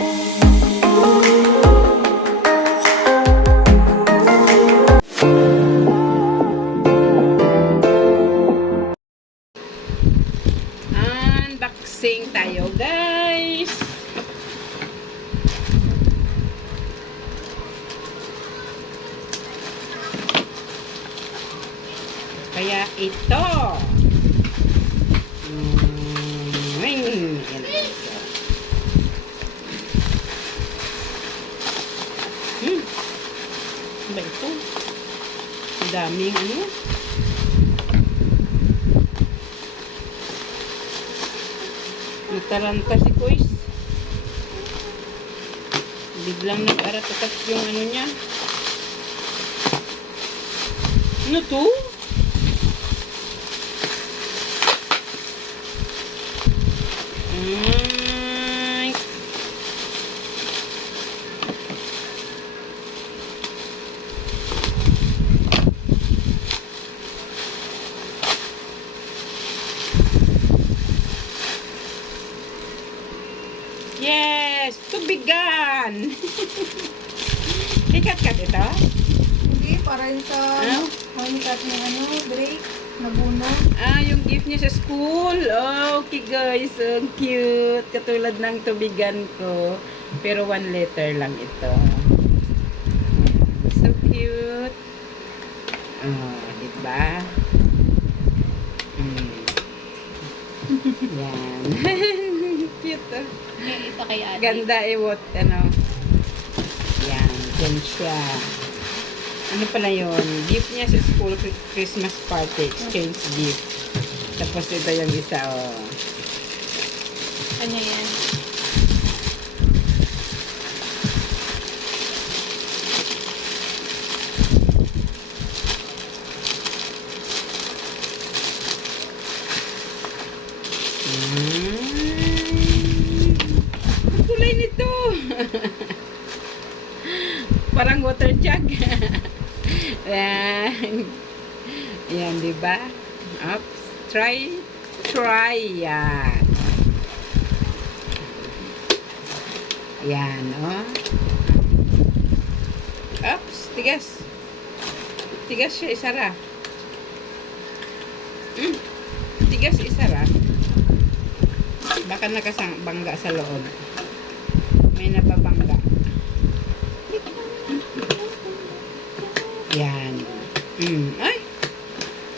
Unboxing tayo, guys. Kaya ito. Yan. Ano ba ito? Ang daming ano. Nataranta si Kuis. Biglang nag-aratatak yung ano niya. Ano to? Ay. Yes! Tubigan! Ikat-kat ito? Hindi, para yun sa honeycut ng ano, break, nabuno. Yung gift niya sa school. Okay guys, so cute. Katulad ng tubigan ko. Pero 1 letter lang ito. So cute. Diba? Yan. Cute. Ito kay ate. Ganda what, ano. Yan, dyan siya. Ano pala yun? Gift niya sa school Christmas party. Exchange gift. Tapos ito yung isa, Ano yan? Ang kulay nito. Parang water jug. Yan. Yan, diba? Oops. Try. Yan. Yan, Oops. Tigas. Tigas siya, isara. Tigas, isara. Baka nakasang-bangga sa loob. May nababangga. Yan. Ay!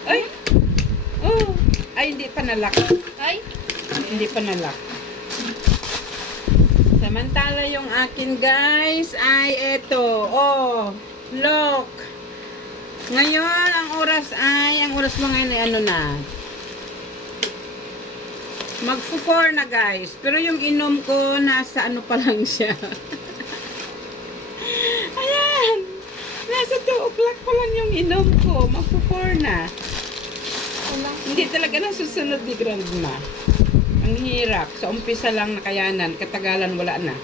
Ay! Oh! Ay, hindi pa nalak. Ay? Hindi pa nalak. Samantala yung akin, guys, ay eto. Oh! Look! Ngayon, ang oras mo ngayon ay ano na? Magpo-4 na, guys. Pero yung inom ko, nasa ano pa lang siya. Ayan! Nasa 2 o'clock pa lang yung inom ko. Magpo-4 na. Hindi talaga nasusunod ni Grandma. Ang hirap. Sa umpisa lang nakayanan. Katagalan wala na.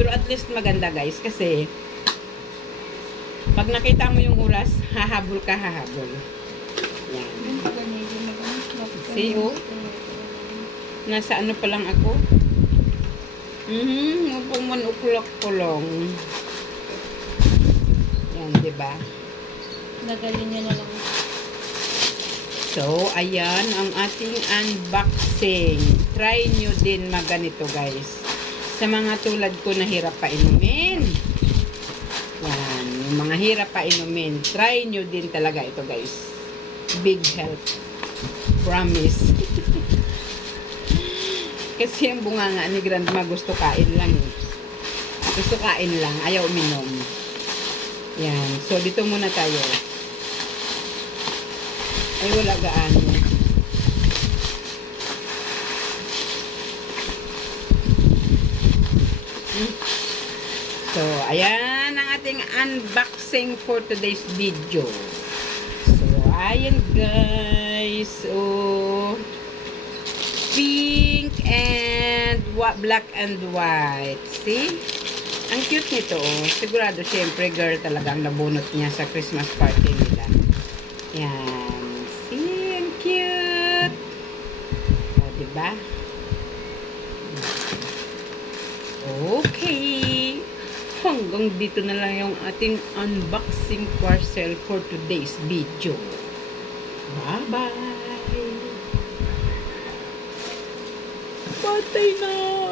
Pero at least maganda, guys. Kasi pag nakita mo yung oras, hahabol ka, hahabol. Yan. See, nasa ano pa lang ako? Upang 1 o'clock ko lang. Yan, diba? Nagalin niya na lang. So, ayan ang ating unboxing. Try nyo din maganito, guys. Sa mga tulad ko na hirap pa inumin. Yan. Yung mga hirap pa inumin. Try nyo din talaga ito, guys. Big help. Promise. Kasi ang bunganga ni Grandma gusto kain lang eh. Gusto kain lang. Ayaw uminom. Yan. So, dito muna tayo. Ay, wala gaano. So, ayan ang ating unboxing for today's video. So, ayan guys. So, pink and black and white. See? Ang cute nito. Sigurado, syempre, girl talaga ang nabunot niya sa Christmas party nila. Yan. See? Ang cute. hanggang dito na lang yung ating unboxing parcel for today's video. Bye-bye! Patay na!